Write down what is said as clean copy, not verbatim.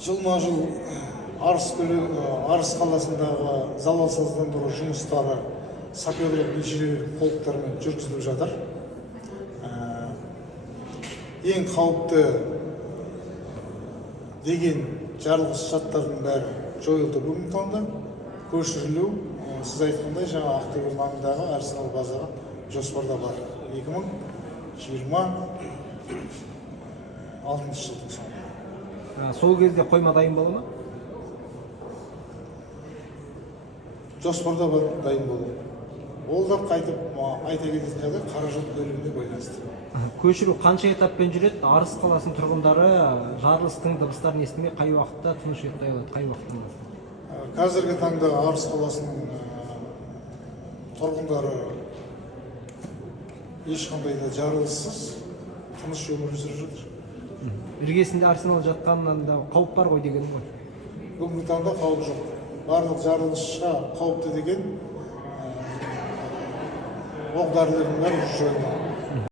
Жылма-жыл Арыс қаласындағы залалсыздандыру жұмыстары саперлік инженерлік полктармен жүргізіліп жатыр. Ең қауіпті деген жарылғыш заттардың бәрі жойылды бүгінгі таңда. Көшірілу, сіз айтқандай, жаңа Ақтөбе маңындағы Арсенал базаға жоспарда бар. 2026 жылдың соңында. Сол кезде қойма дайын бола ма? Жоспарда бар, дайын болу. Ол да қайтып айта кететін жағдай қаражат бөліміне байланысты. Көшіру қанша этаппен жүреді? Арыс қаласының тұрғындары жарылыстың дыбыстарын естімей қай уақытта тыныш ұйықтай алады? Қай уақытта? Қазіргі таңда Арыс қаласының тұрғындары ешқандай да жарылыссыз тыныш өмір сүріп жатыр. Іргесінде Арсенал жатқанынан да қауіп бар ғой деген ғой. Бүгінгі таңда қауіп жоқ. Барлық жарылысқа қауіпті деген оқ-дәрілердің бәрі жойылған.